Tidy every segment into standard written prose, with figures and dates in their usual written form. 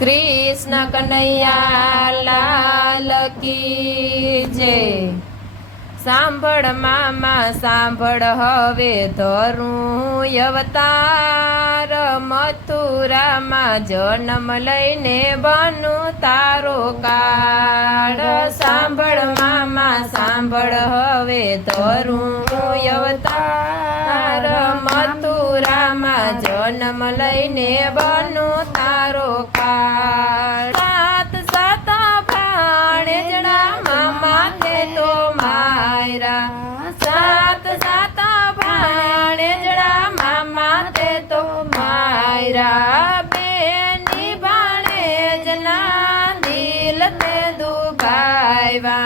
कृष्ण कन्हैया लाल की जय। सांभळ मामा सांभळ हवे धरूं अवतार मथुरामां जन्म लईने बनूं तारो काळ। सांभळ मामा सांभळ हवे धरूं अवतार मथुरामां जन्म लईने बनूं तारो काळ। सात सात भाणेजड़ा मामा थे तो मायरा, सात सात भाणेजड़ा मामा थे तो मायरा। बेनी भाणेजना दिल ते दुभायवा,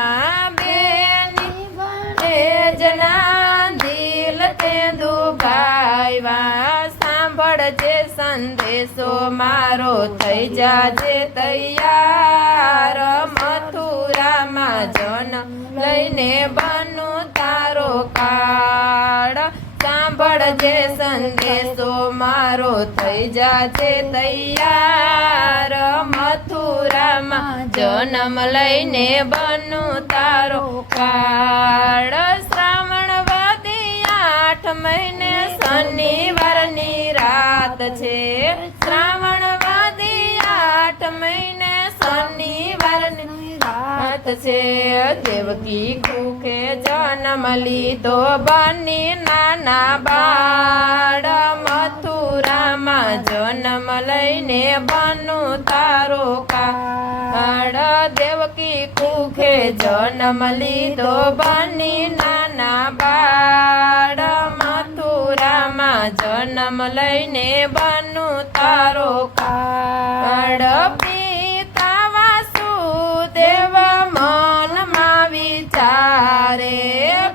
बेनी भाणेजना दिल ते दुभायवा। सांभळजे संदेशो मारो थई जाजे तैयार मथुरामां जन्म लईने बनूं तारो काळ। सांभळजे संदेशो मारो थई जाजे तैयार मथुरामां जन्म लईने बनूं तारो काळ। श्रावण वदी 8 महीने शनिवारनी रात छे, श्रावण वदी 8 महीने शनिवारनी रात छे। देवकी कुखे जन्म लीधो बनी नाना बाळ मथुरामां जन्म लईने बनूं तारो काळ। देवकी कुखे जन्म लीधो बनी नाना बाळ मथुरामां जन्म लईने बनूं तारो काळ। पिता वासुदेव मनमा विचारे,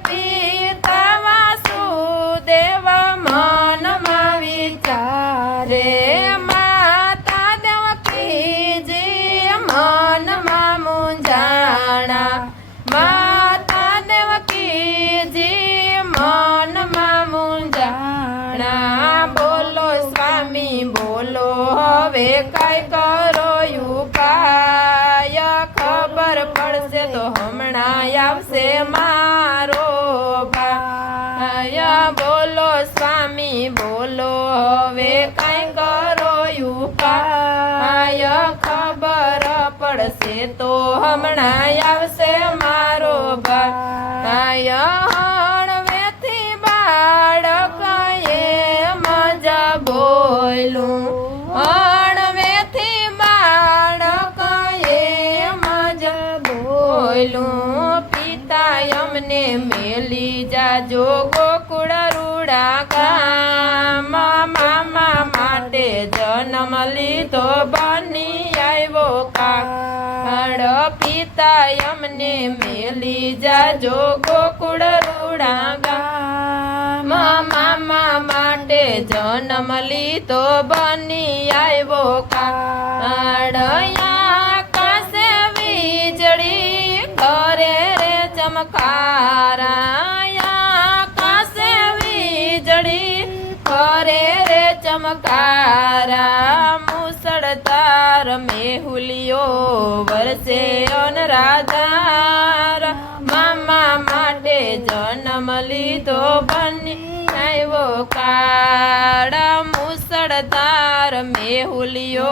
पिता वासुदेव मनमा विचारे। माता देवकीजी मनमा मुंजाणा, माता देवकीजी मनमा मुंजाणा। बोलो स्वामी बोलो हवे काई करो उपाय, खबर पड़शे तो हमणां आवशे मारो भाय। बोलो स्वामी बोलो हवे काई करो उपाय, खबर पड़शे तो हमणां आवशे मारो भाय। हणवेथी बाळक एम ज बोल्યું, हणवेथी बाळक एम ज बोल्યું। पिता अमने मेली जाजो गोकुळ रूड़ा गाम, मामा माटे जन्म लीधो बनी आव्यो काळ। पिता अमने मेली जाजो गोकुळ रूड़ा गाम, मामा माटे जन्म लीधो बनी आव्यो काळ। आकाशे वीजળી करे रे चमकारा, आकाशे वीजળી करे रे चमकारा। मुसळधार मेहुलियो वरसे अनराधार, मामा माटे जन्म लीधो बनी आव्यो काळ। मुसळधार मेहुलियो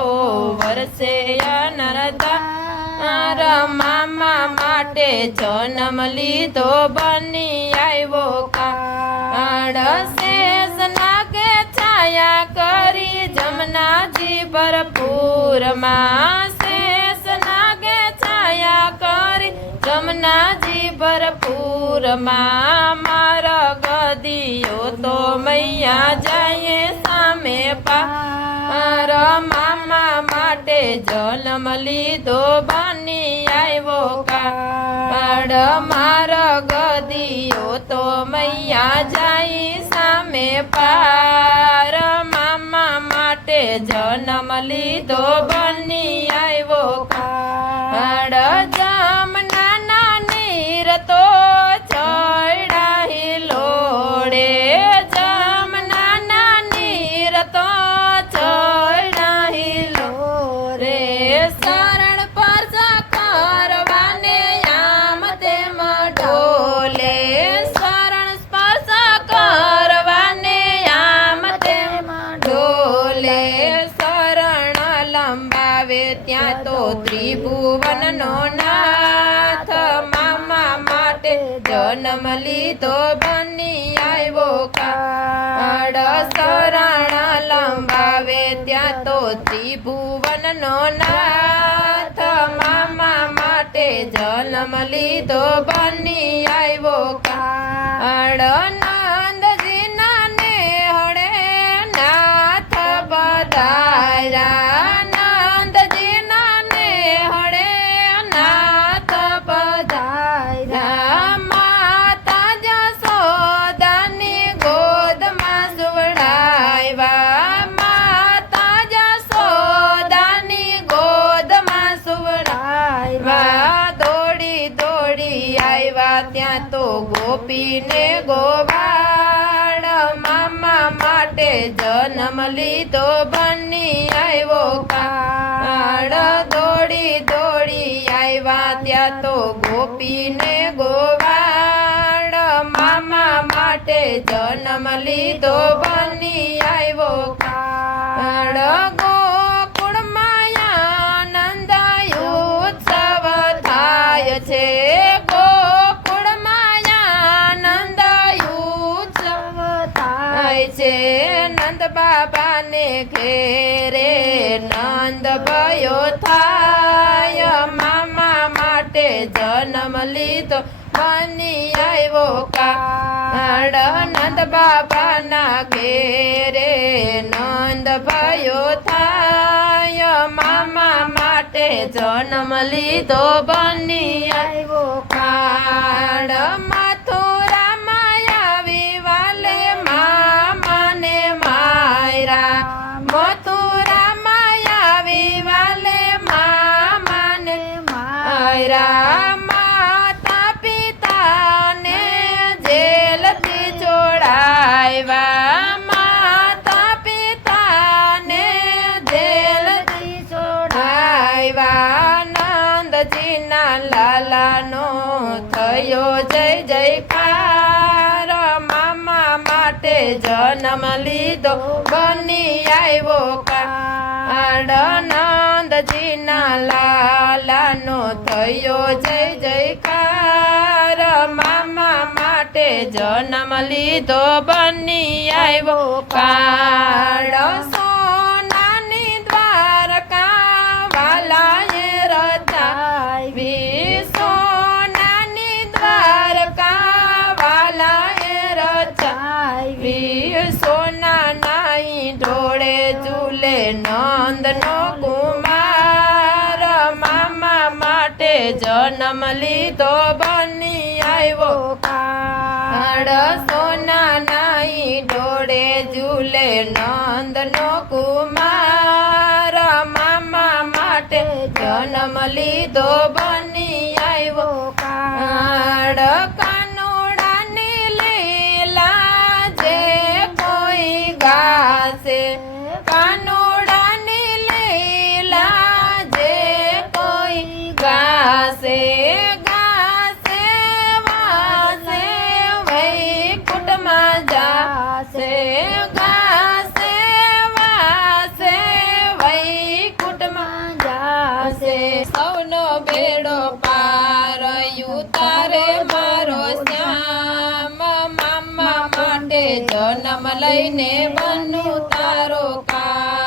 वरसे अनराधार, मामा माटे जन्म लीधो बनी आव्यो काळ। शेष नागे छाया करी जमनाजी भरपूરમાં, शेष नागे छाया करी जमनाजी भरपूરમાં। मारा गदियो तो मैया जाए सामे पार, मामा माटे जन्म लीधो बनी आव्यो काळ। मारा गदियो तो मैया जाए सामे पार, मामा माटे जन्म लीधो बनी आव्यो काळ। जमनाना नीर तो चढ़ा हिलोड़े, जमनाना नीर तो चढ़ा हिलोड़े। ત્યાં તો ત્રિભુવનનો નાથ મામા માટે જન્મ લીધો બની આવ્યો કાળ શરણ લંબાવે ત્યાં તો ત્રિભુવનનો નાથ મામા માટે જન્મ લીધો બની આવ્યો કાળ નંદજીના ને હળે નાથ પધાર્યા નંદજીના ને હળે નાથ પધાર્યા માતા જશોદાની ગોદમાં સુવડાવ્યા માતા જશોદાની ગોદમાં સુવડાવ્યા દોડી દોડી આવ્યા ત્યાં તો ગોપીને ગોવાળ મામા માટે જન્મ લીધો બની આવ્યો કાળ દોડી દોડી આવ્યા ત્યાં તો ગોપીને ગોવાળ મામા માટે જન્મ લીધો બની આવ્યો કાળ ગોકુળમાં આનંદ ઉત્સવ થાય છે ગોકુળમાં આનંદ ઉત્સવ થાય છે નંદ બાબાને ઘેરે નંદ ભયો થાય મામા માટે જન્મ લીધો બની આવ્યો કાળ નંદ બાબાના ઘેરે નંદ ભયો થાય મામા માટે જન્મ લીધો બની આવ્યો કાળ મથુરામાં આવી વાલે મામાને માયરા મથુરામાં આવી વાલે મામાને માયરા માતા પિતાને જેલથી છોડાવ્યા માતા પિતાને જેલથી છોડાવ્યા નંદજીના લાલાનો થયો જય જયકાર મામા માટે જન્મ લીધો બની આવ્યો કાળ નંદજીના લાલાનો થયો જય જયકાર મામા માટે જન્મ લીધો બની આવ્યો કાળ સોનાની દ્વારકા વાલાએ રચાવી સોનાની દ્વારકા વાલાએ રચાવી સોના નાઈ ઢોળે ઝૂલે નંદનો કુમાર મામા માટે જન્મ લીધો બની આવ્યો કાળ સોના નાઈ ઢોળે ઝૂલે નંદનો કુમાર મામા માટે જન્મ લીધો બની આવ્યો કાળ કાનુડાની લીલા જે કોઈ ગાશે કાનુડાની લીલા જે કોઈ ગાશે ગાશે વાસે વૈકુંઠમાં જાશે ગાશે વાસે વૈકુંઠમાં જાશે સૌનો બેડો પાર ઉતારે મારો શ્યામ મામા માટે જન્મ લઈને બનું તારો કા